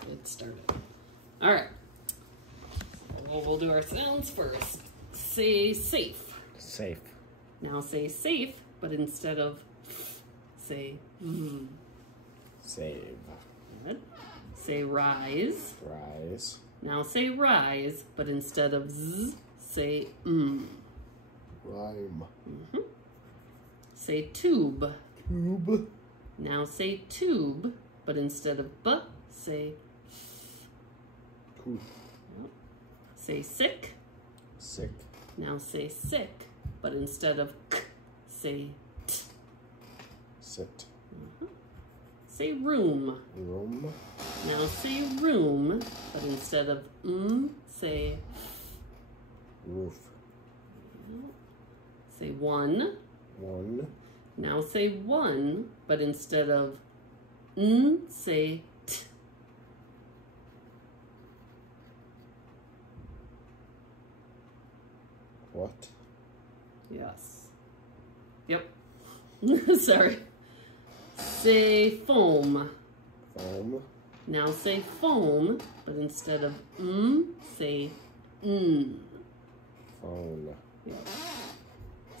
Get started. All right. Well, we'll do our sounds first. Say safe. Safe. Now say safe, but instead of say Save. Good. Say rise. Rise. Now say rise, but instead of z, say Rhyme. Say tube. Tube. Now say tube, but instead of b, say Tooth. say sick. Sick. Now say sick, but instead of k, say t. Sit. Say room. Room. Now say room, but instead of say Roof. say one. One. Now say one, but instead of say t. What? Yes. Yep. Sorry. Say foam. Foam. Now say foam, but instead of say Phone. Yep.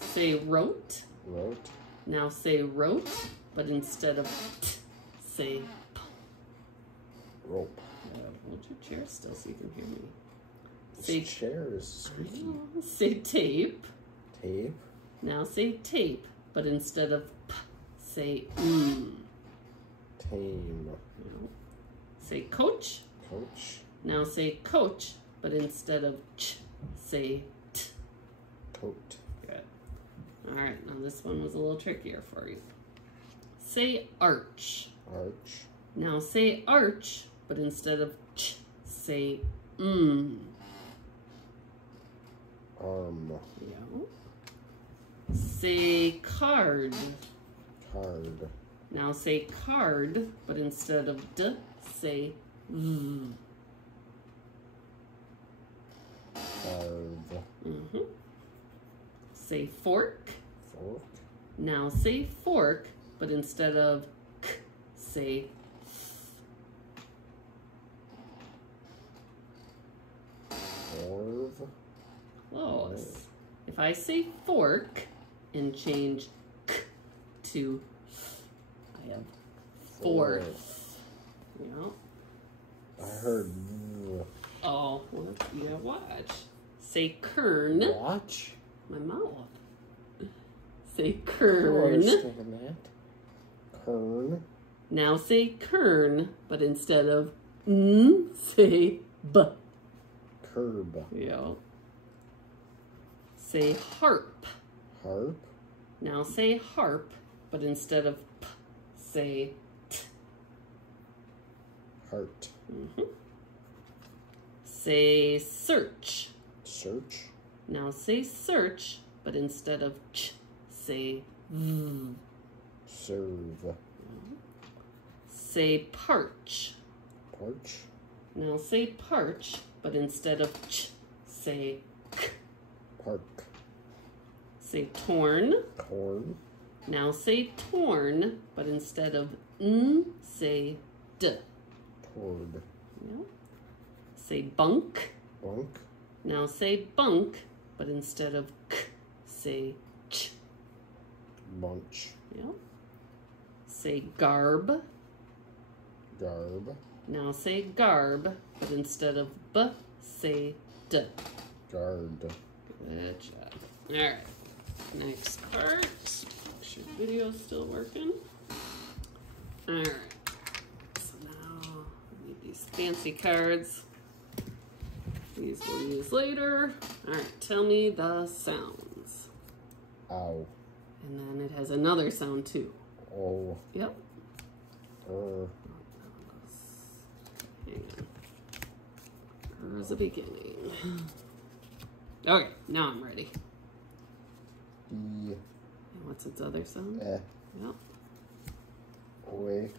Say wrote. Wrote. Now say wrote, but instead of t, say p. Rope. Hold your chair still so you can hear me. This chair is squeaky. Say tape. Tape. Now say tape, but instead of p, say Tame. Say coach. Coach. Now say coach, but instead of ch, say t. Coat. Good. All right, now this one was a little trickier for you. Say arch. Arch. Now say arch, but instead of ch, say Arm. Yeah. Say card. Card. Now say card, but instead of d, say v. Carve. Say fork. Fork. Now say fork, but instead of k, say Corve. close. If I say fork and change k to I have fourth. You know? I heard. Oh, well, yeah, watch. Say kern. Watch. My mouth. Say Oh, I kern. was thinking that. Kern. Now say kern, but instead of say b. Curb. Yeah. Say harp. Harp. Now say harp, but instead of p, say t. Heart. Say search. Search. Now say search, but instead of ch, say v. Serve. Say parch. Parch. Now say parch, but instead of ch, say k. Park. Say torn. Corn. Now say torn, but instead of say d. Toward. No. Say bunk. Bunk. Now say bunk, but instead of k, say ch. Bunch. Yeah. Say garb. Garb. Now say garb, but instead of b, say d. Guard. Good job. All right. Next part. Make sure the video's still working. All right. So now we need these fancy cards. These we'll use later. All right. Tell me the sounds. Ow. And then it has another sound too. Oh. Yep. Hang on. There's a beginning. Okay, now I'm ready. E. And what's its other sound? Eh. Yep. Oi.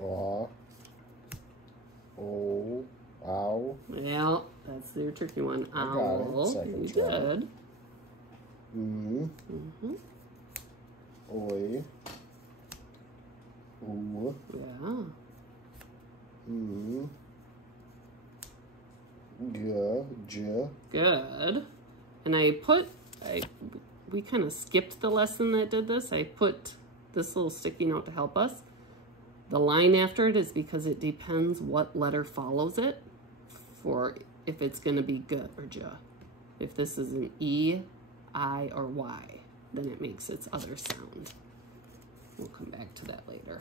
Aw. Oh. Ow. Yeah, that's the tricky one. I got it. Owl. Second You try. did. Oi. Ooh. Yeah. Good. And we kind of skipped the lesson that did this. I put this little sticky note to help us. The line after it is because it depends what letter follows it for if it's going to be G or J. If this is an E, I, or Y, then it makes its other sound. We'll come back to that later.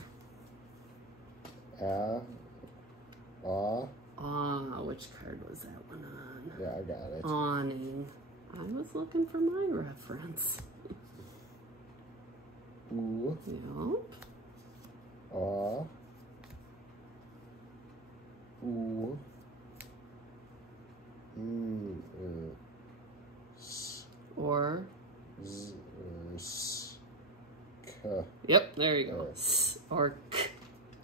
Which card was that one on? Yeah, I got it. Awning. I was looking for my reference. Ooh. Yep. Ooh. Or. K. Yep, there you go. S or K.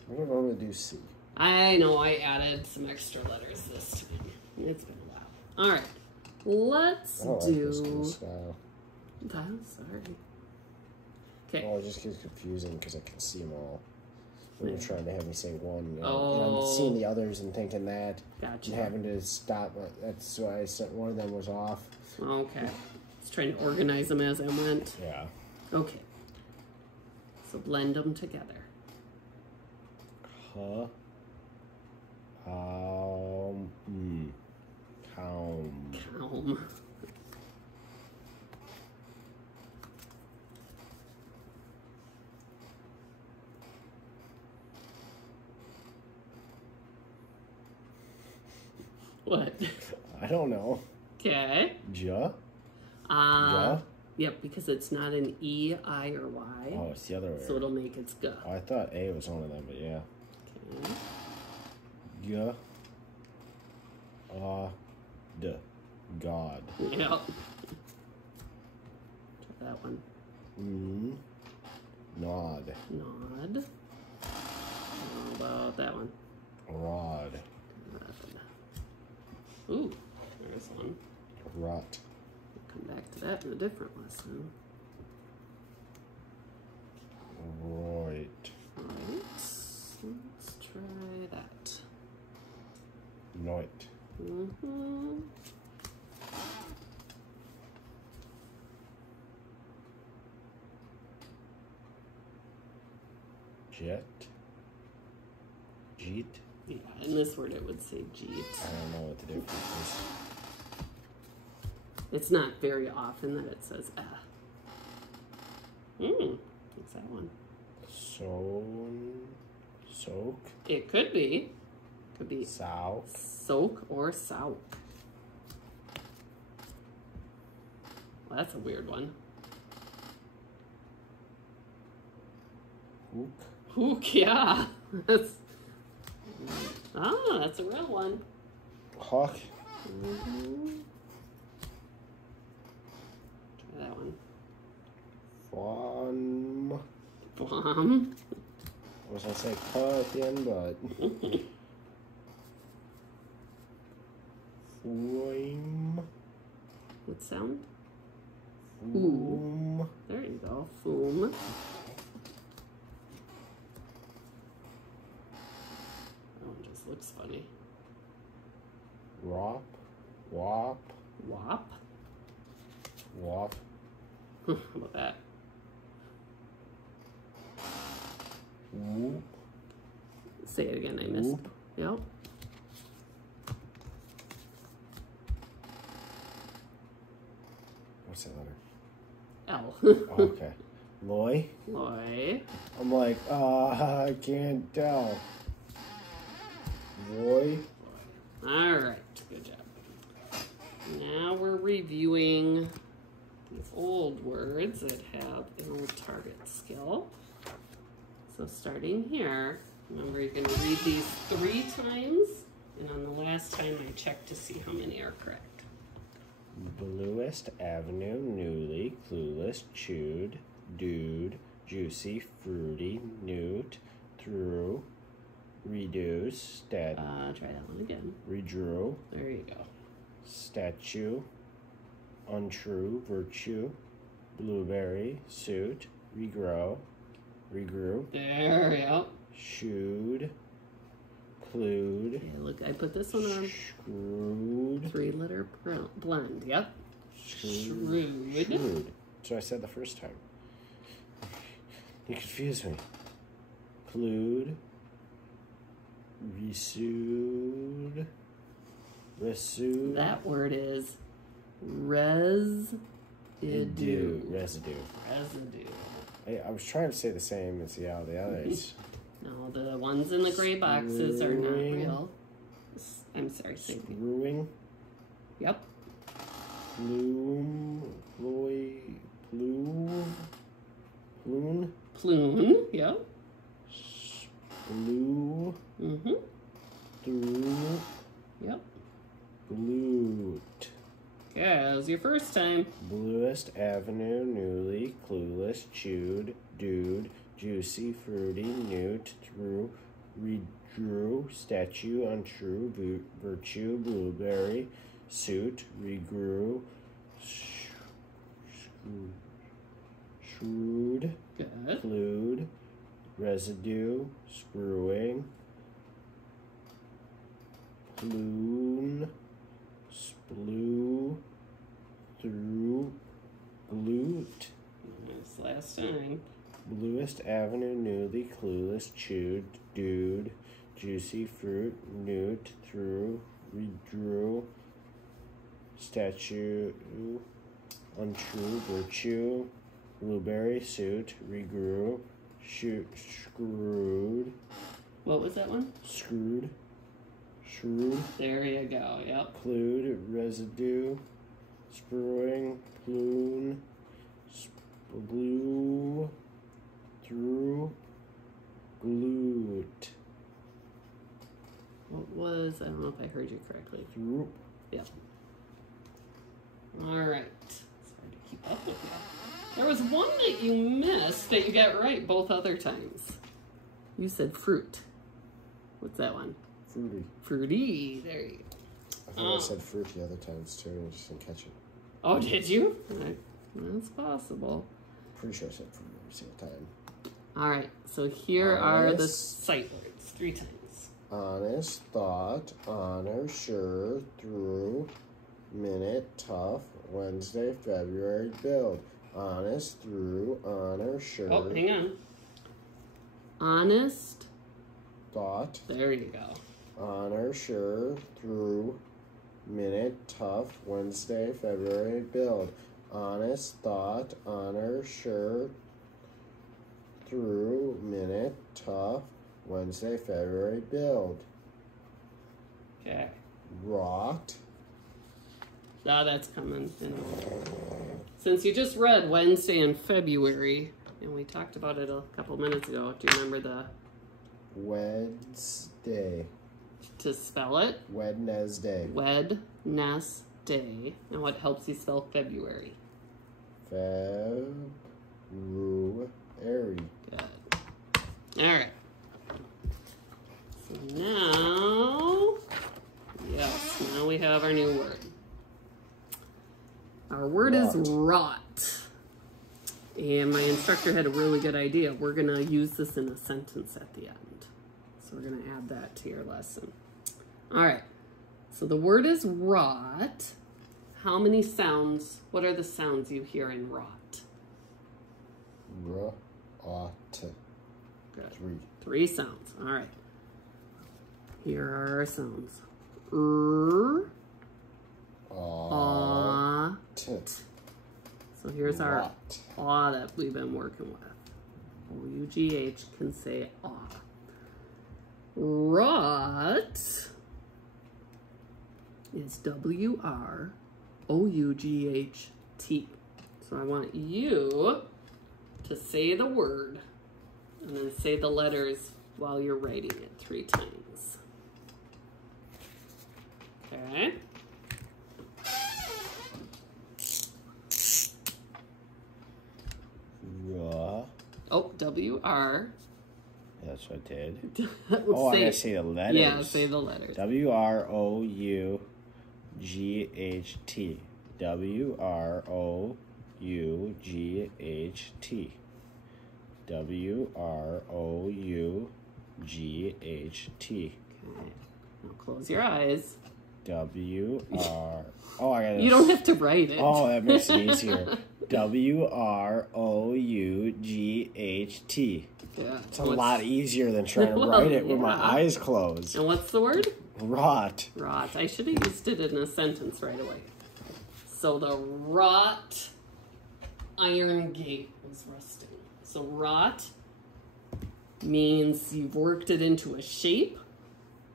I don't know how to do C. I know I added some extra letters this time. It's been a while. All right, let's I don't do. like this kind of style. Oh, sorry. Okay. Well, it just gets confusing because I can see them all. When you're trying to have me say one, you know, Oh. and I'm seeing the others and thinking that, Gotcha. and having to stop. That's why I said one of them was off. Okay. I was trying to organize them as I went. Yeah. Okay. So blend them together. Huh. Calm. What? I don't know. Okay. Ja? Yep, because it's not an E, I, or Y. Oh, it's the other way. So it'll make its G. Oh, I thought A was one of them, but yeah. Okay. G. D. God. Yep. Try that one. Nod. Nod. How about that one? Rod. Ooh, there's one. Rot. We'll come back to that in a different lesson. Right. Right. Let's try that. Noit. Jet. Jeet. Yeah, in this word it would say Jeet. I don't know what the difference is. It's not very often that it says what's that one? Soak. It could be. Could be Souk. soak or souk. Well, that's a weird one. Hook. Hook, yeah. That's that's a real one. Hawk. Try that one. Fawn. Bomb. I was gonna say "k" at the end, but. Foom. What sound? Foom. There you go. Foom. That one just looks funny. Rop. Wop. Wop. Wop. How about that? Whoop. Say it again. I missed. Whoop. Yep. What's that letter? L. Oh, okay. Loy. Loy. I'm like, I can't tell. Loy. All right. Good job. Now we're reviewing these old words that have an old target skill. So starting here, remember you're going to read these 3 times, and on the last time I checked to see how many are correct. Bluest Avenue, newly, clueless, chewed, dude, juicy, fruity, newt, through, reduce, stat, Try that one again. redrew, There you go. statue, untrue, virtue, blueberry, suit, regrow, regrew, There we go. shooed, Clued. Yeah, look, I put this one on. Screwed. 3-letter blend. Yep. Shrewd. Shrewd. So I said the first time. You confuse me. Clued. Resued. Resued. That word is residue. Residue. Residue. I was trying to say the same as the others. No, the ones in the gray boxes are not Screwing. real. I'm sorry, same thing. Screwing. Yep. Plume. Plume. Plume. Plume. Yep. Blue. Mm-hmm. Through. Yep. Blued. Yeah, that was your first time. Bluest avenue, newly, clueless, chewed, dude, juicy, fruity, newt, through, redrew, statue, untrue, virtue, blueberry, suit, regrew, shrewd, Good. clued, residue, screwing, plume, splue, through, blute, This last time. bluest avenue, newly, clueless, chewed, dude, juicy fruit, newt, through, redrew, statue, untrue, virtue, blueberry, suit, regrew, screwed, What was that one? screwed, shrewd, There you go. Yep. clued, residue, screwing, plume, blue, through, glued, What was? I don't know if I heard you correctly. through. Yep. All right. Sorry to keep up with you. There was one that you missed that you got right both other times. You said fruit. What's that one? Fruity. Fruity. There you go. I thought I said fruit the other times too, and just didn't catch it. Oh, did you? That's possible. Pretty sure I said fruit every single time. All right. So here are the Honest. sight words 3 times. Honest, thought, honor, sure, through, minute, tough, Wednesday, February, build. Honest, through, honor, sure, Oh, hang on. Honest. thought, There you go. honor, sure, through, minute, tough, Wednesday, February, build. Honest, thought, honor, sure, through, minute, tough, Wednesday, February, build. Okay. Rot, Ah, that's coming. Since you just read Wednesday in February, and we talked about it a couple minutes ago, do you remember the Wednesday, to spell it? Wednesday, Wednesday. And what helps you spell February? February. Good. All right. So now, yes, now we have our new word. Our word is rot. And my instructor had a really good idea. We're going to use this in a sentence at the end. So we're going to add that to your lesson. All right. So the word is rot. How many sounds? What are the sounds you hear in rot? Rot. Good. 3. 3 sounds. All right. Here are our sounds. Aw. So here's our aw that we've been working with. O-U-G-H can say aw. Rot is W-R-O-U-G-H-T. So I want you to say the word and then say the letters while you're writing it 3 times. Okay? Raw. Oh, W-R. That's what I did. Oh, I gotta say the letters. Yeah, say the letters. W-R-O-U-G-H-T. W-R-O-U-G-H-T. W-R-O-U-G-H-T. Okay. Now close your eyes. W-R... Oh, I gotta... You don't have to write it. Oh, that makes it easier. W-R-O-U-G-H-T. Yeah. It's a lot easier than trying to write it with my eyes closed. And what's the word? Rot. Rot. I should have used it in a sentence right away. So the wrought iron gate was rusting. So rot means you've worked it into a shape.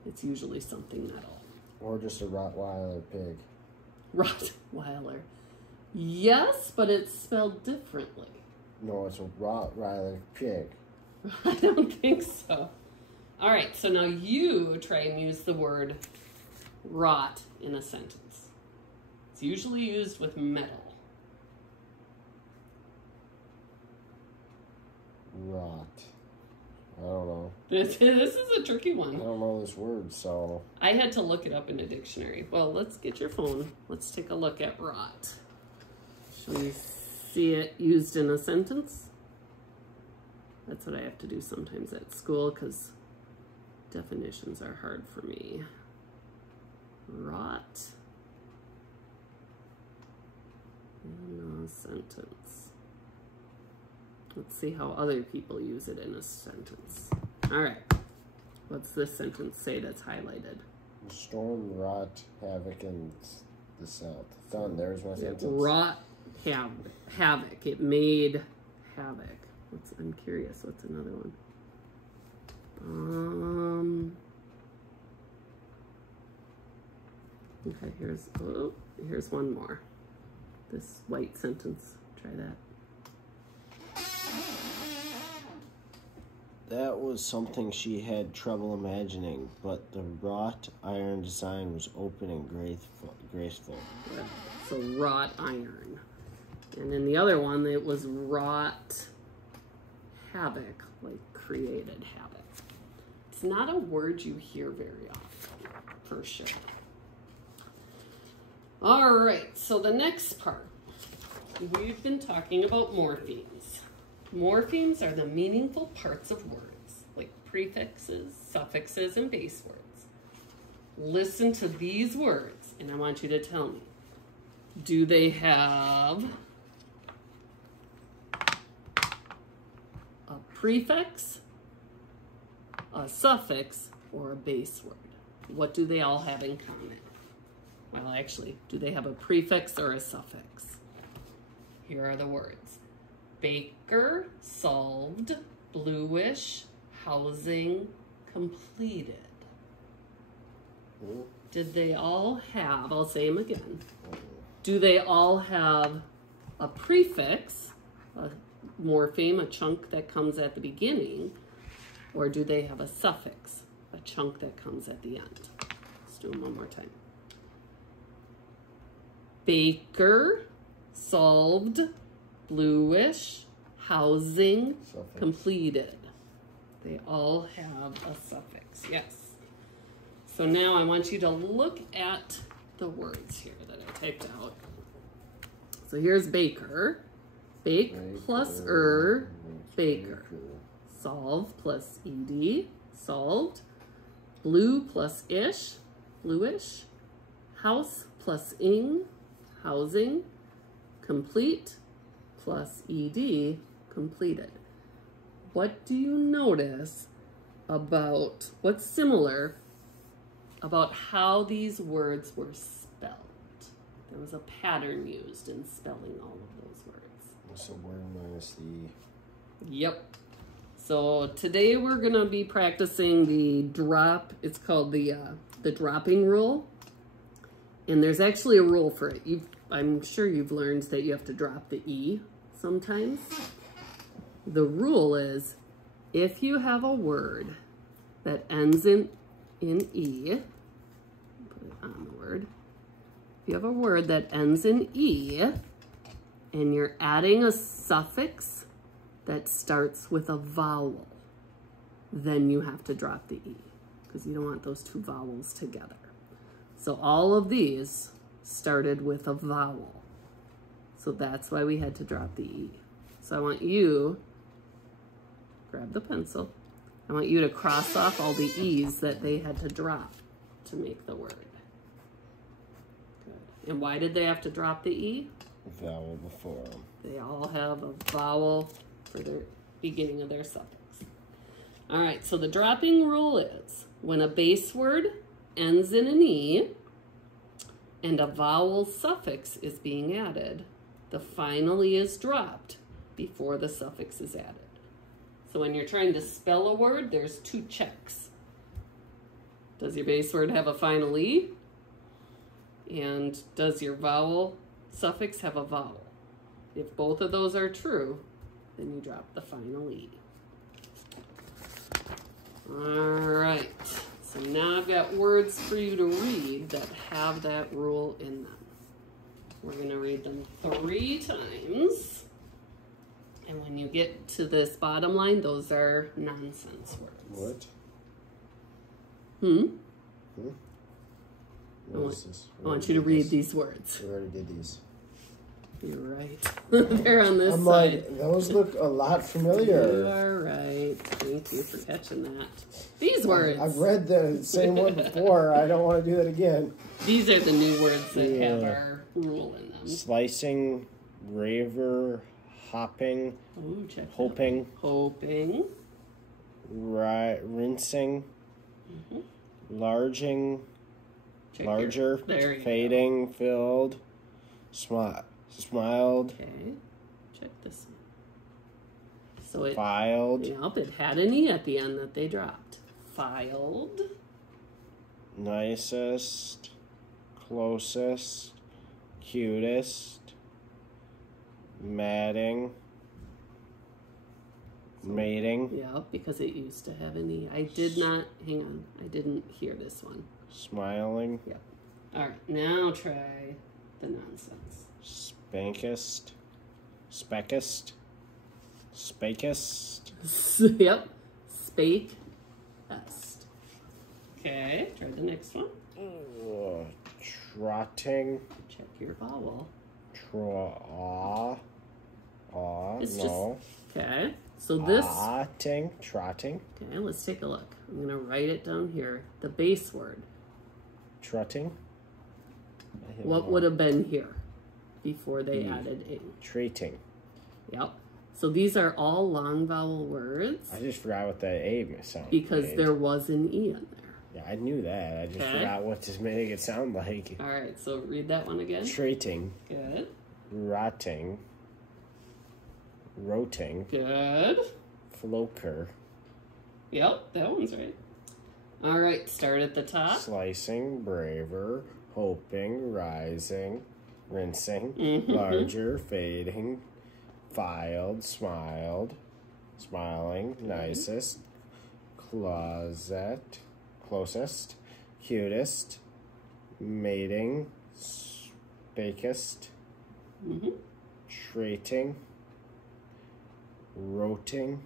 It's usually something metal. Or just a Rottweiler pig. Rottweiler. Yes, but it's spelled differently. No, it's a Rottweiler pig. I don't think so. All right, so now you try and use the word rot in a sentence. It's usually used with metal. Rot. I don't know. This is a tricky I one. don't know this word, so... I had to look it up in a dictionary. Well, let's get your phone. Let's take a look at rot. Should we see it used in a sentence? That's what I have to do sometimes at school because definitions are hard for me. Rot in a sentence. Let's see how other people use it in a sentence. All right. What's this sentence say that's highlighted? The storm wrought havoc in the south. Done. There's my sentence. Wrought havoc. It made havoc. I'm curious. What's another one? Okay, here's one more. This white sentence. Try that. That was something she had trouble imagining, but the wrought iron design was open and graceful. Yeah. So wrought iron. And in the other one, it was wrought havoc, like created havoc. It's not a word you hear very often, for sure. All right, so the next part. We've been talking about morphemes. Morphemes are the meaningful parts of words, like prefixes, suffixes, and base words. Listen to these words, and I want you to tell me, do they have a prefix, a suffix, or a base word? What do they all have in common? Well, actually, do they have a prefix or a suffix? Here are the words. Baker, solved, bluish, housing, completed. Did they all have, I'll say them again, do they all have a prefix, a morpheme, a chunk that comes at the beginning, or do they have a suffix, a chunk that comes at the end? Let's do them one more time. Baker, solved, bluish, housing, Suffix. completed. They all have a suffix, yes. So now I want you to look at the words here that I typed out. So here's baker. Bake plus baker. Solve plus ed, solved. Blue plus ish, bluish. House plus ing, housing. Complete plus ed, completed. What do you notice about, what's similar about how these words were spelled? There was a pattern used in spelling all of those words. What's the word minus the... Yep. So today we're gonna be practicing the drop, it's called the dropping rule. And there's actually a rule for it. I'm sure you've learned that you have to drop the E sometimes. The rule is, if you have a word that ends in E, put it on the word. If you have a word that ends in E, and you're adding a suffix that starts with a vowel, then you have to drop the E, because you don't want those two vowels together. So all of these started with a vowel. So that's why we had to drop the E. So I want you, grab the pencil, I want you to cross off all the E's that they had to drop to make the word. Good. And why did they have to drop the E? Vowel before them. They all have a vowel for the beginning of their suffix. All right, so the dropping rule is when a base word ends in an E and a vowel suffix is being added, the final E is dropped before the suffix is added. So when you're trying to spell a word, there's two checks. Does your base word have a final E? And does your vowel suffix have a vowel? If both of those are true, then you drop the final E. All right, so now I've got words for you to read that have that rule in them. We're gonna read them 3 times. And when you get to this bottom line, those are nonsense words. What? What is this? I want you to read these words. We already did these. You're right. They're on this I'm side. like, those look a lot familiar. You are right. Thank you for catching that. These words. I've read the same one before. I don't want to do that again. These are the new words that have our rule in them. Slicing, raver, hopping, Oh, check hoping, that. Hoping. Rinsing, larging, Check larger, there you fading, filled, smiled, Okay. Check this one. So it, filed, yep, it had an E at the end that they dropped. Filed. nicest, closest, cutest, matting, mating, Yep, because it used to have an E. I did not, hang on, I didn't hear this one. smiling, Yep. All right, now try the nonsense. spankest, speckest, spakest, Yep, spake est. Okay, try the next one. trotting, Check your vowel. It's no. Okay, so this, Trotting, okay, let's take a look. I'm gonna write it down here. The base word. trotting. What would have been here before they added a? Treating. Yep. So these are all long vowel words I just forgot what that A sound because made. there was an E in there. Yeah, I knew that. I just Okay. forgot what to make it sound like. All right, so read that one again. Treating, Good. rotting, roting, Good. floker, Yep, that one's right. All right, start at the top. slicing, braver, hoping, rising, rinsing, Mhm. larger, fading, filed, smiled, smiling, nicest, closest, cutest, mating, spakest, treating, roting,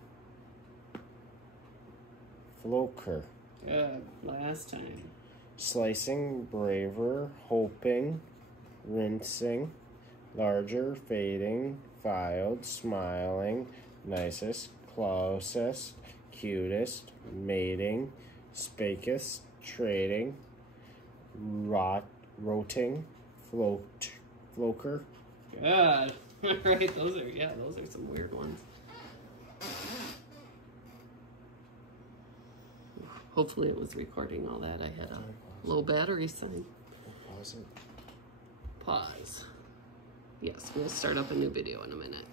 floker, Good. Last time. slicing, braver, hoping, rinsing, larger, fading, filed, smiling, nicest, closest, cutest, mating, spakest, trading, roting, floker. Good. All right, those are some weird ones. Hopefully it was recording all that. I had a low battery sign. Pause it. Pause. Yes, we'll start up a new video in a minute.